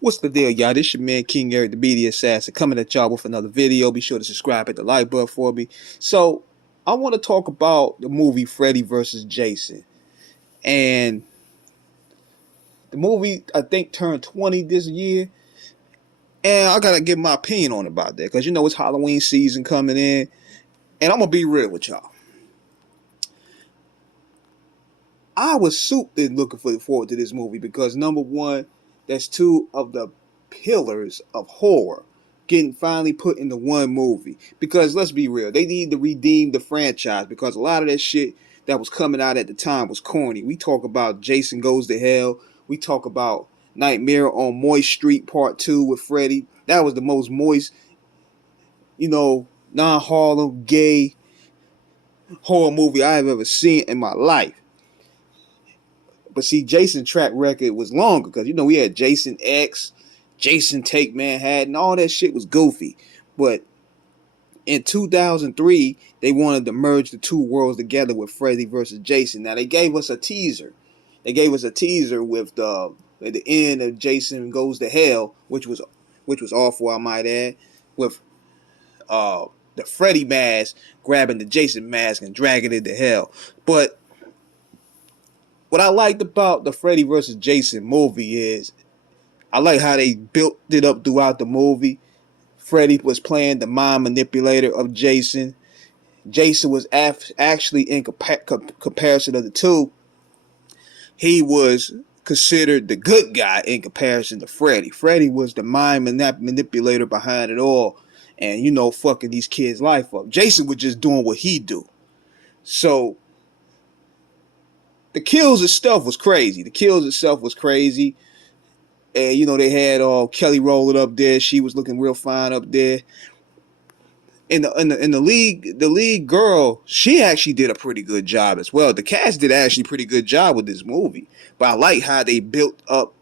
What's the deal, y'all? This your man King Eric, the Media Assassin, coming at y'all with another video. Be sure to subscribe, hit the like button for me. So, I want to talk about the movie Freddy versus Jason. And the movie, I think, turned 20 this year. And I got to give my opinion on about that. Because, it's Halloween season coming in. And I'm going to be real with y'all. I was super looking forward to this movie because, number one, that's two of the pillars of horror getting finally put into one movie. Because let's be real, they need to redeem the franchise because a lot of that shit that was coming out at the time was corny. We talk about Jason Goes to Hell. We talk about Nightmare on Moist Street Part 2 with Freddy. That was the most moist, non-Harlem, gay horror movie I've ever seen in my life. But see, Jason's track record was longer because, we had Jason X, Jason Take Manhattan, all that shit was goofy. But in 2003, they wanted to merge the two worlds together with Freddy versus Jason. Now, they gave us a teaser. They gave us a teaser with at the end of Jason Goes to Hell, which was awful, I might add, with the Freddy mask grabbing the Jason mask and dragging it to hell. But what I liked about the Freddy vs. Jason movie is I like how they built it up throughout the movie. Freddy was playing the mind manipulator of Jason. Jason was actually, in comparison of the two, he was considered the good guy in comparison to Freddy. Freddy was the mind manipulator behind it all and, fucking these kids' life up. Jason was just doing what he do. So the kills itself was crazy. And, they had Kelly Rowland up there. She was looking real fine up there. In the lead girl, she actually did a pretty good job as well. The cast did actually a pretty good job with this movie. But I like how they built up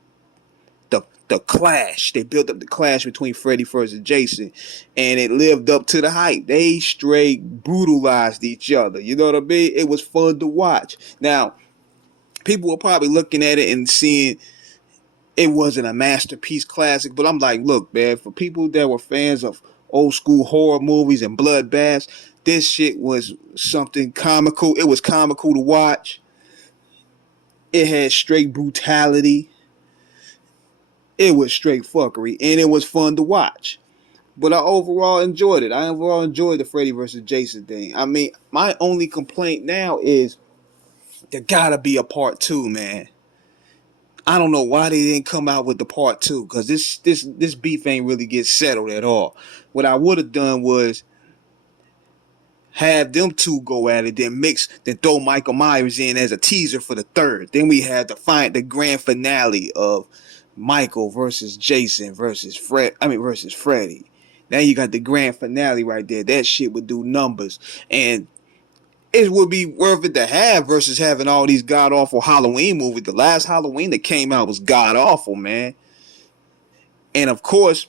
the clash. They built up the clash between Freddy versus Jason. And it lived up to the hype. They straight brutalized each other. You know what I mean? It was fun to watch. Now, people were probably looking at it and seeing it wasn't a masterpiece classic, but I'm like, look, man, for people that were fans of old school horror movies and bloodbaths, this shit was something comical. It was comical to watch. It had straight brutality. It was straight fuckery, and it was fun to watch. But I overall enjoyed it. I overall enjoyed the Freddy vs. Jason thing. I mean, my only complaint now is there gotta be a part 2, man. I don't know why they didn't come out with the part 2 because this beef ain't really get settled at all. What I would have done was have them two go at it, then throw Michael Myers in as a teaser for the third. Then we had the grand finale of Michael versus Jason versus Freddy. Now you got the grand finale right there. That shit would do numbers. And it would be worth it to have versus having all these god-awful Halloween movies. The last Halloween that came out was god-awful, man. And, of course,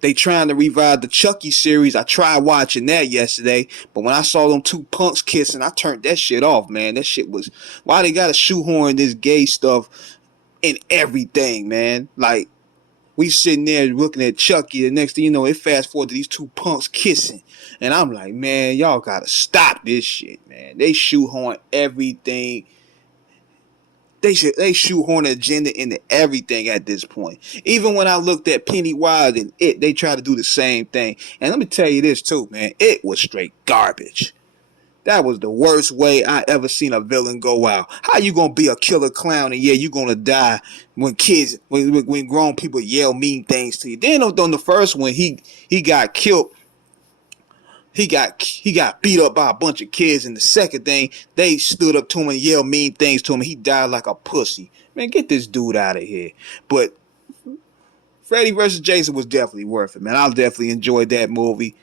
they trying to revive the Chucky series. I tried watching that yesterday, but when I saw them two punks kissing, I turned that shit off, man. That shit was... Why they gotta shoehorn this gay stuff in everything, man? Like, we sitting there looking at Chucky. The next thing you know, it fast forward to these two punks kissing. And I'm like, man, y'all gotta stop this shit, man. They shoehorn everything. They shoehorn an agenda into everything at this point. Even when I looked at Pennywise and they try to do the same thing. And let me tell you this too, man. It was straight garbage. That was the worst way I ever seen a villain go out. How you gonna be a killer clown and yeah, you gonna die when grown people yell mean things to you? Then on the first one, he got killed. He got beat up by a bunch of kids. And the second thing, they stood up to him and yelled mean things to him. He died like a pussy. Man, get this dude out of here. But Freddy vs. Jason was definitely worth it, man. I definitely enjoyed that movie.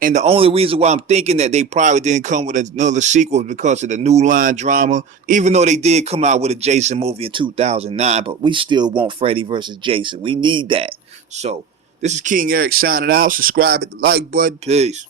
And the only reason why I'm thinking that they probably didn't come with another sequel is because of the New Line drama. Even though they did come out with a Jason movie in 2009, but we still want Freddy vs. Jason. We need that. So, this is King Eric signing out. Subscribe, hit the like button. Peace.